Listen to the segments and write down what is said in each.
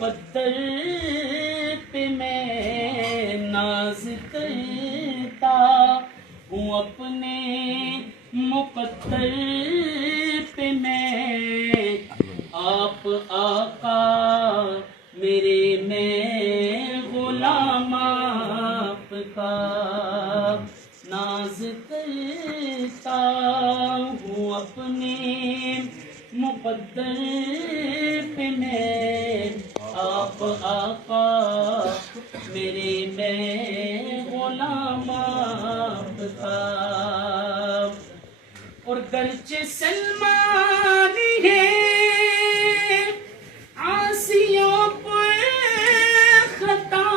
مقدر پہ میں ناز کرتا ہوں، اپنے مقدر پہ میں آپ آقا میرے میں غلام آپ کا ناز کرتا ہوں، اپنے مقدر پہ میں آپ آقا میرے میں غلام آپ کا۔ اور گرچہ سلمان ہے عاصیوں پر خطا،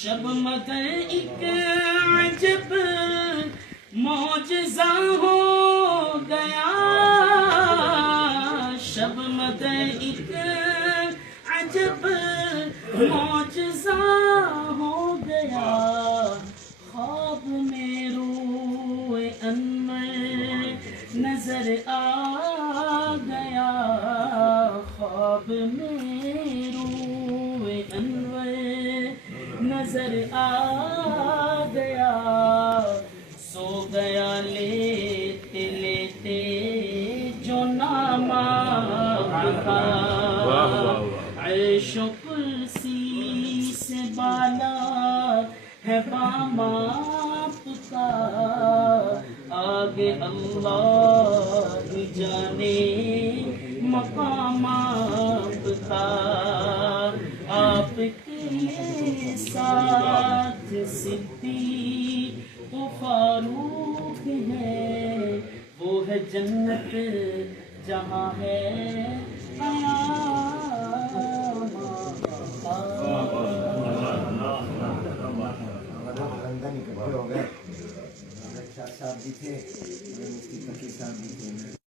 شب مدر ایک عجب معجزہ ہو گیا، شب مدر ایک عجب معجزہ ہو گیا، خواب میں روئے انور نظر آ گیا، خواب میں روئے انور نظر آ گیا، سو گیا لیتے لیتے جو نام آپ کا، عرش و کرسی سے بالا ہے بام آپ کا، آگے اللہ ہی جانے مقام آپ کا، آپ کے ساتھ صدیق و فاروق ہے، وہ ہے جنت جہاں ہے قیام رمضان اکٹھے ہو گئے، شاہ صاحب بھی تھے، مفتی فقیر صاحب بھی تھے۔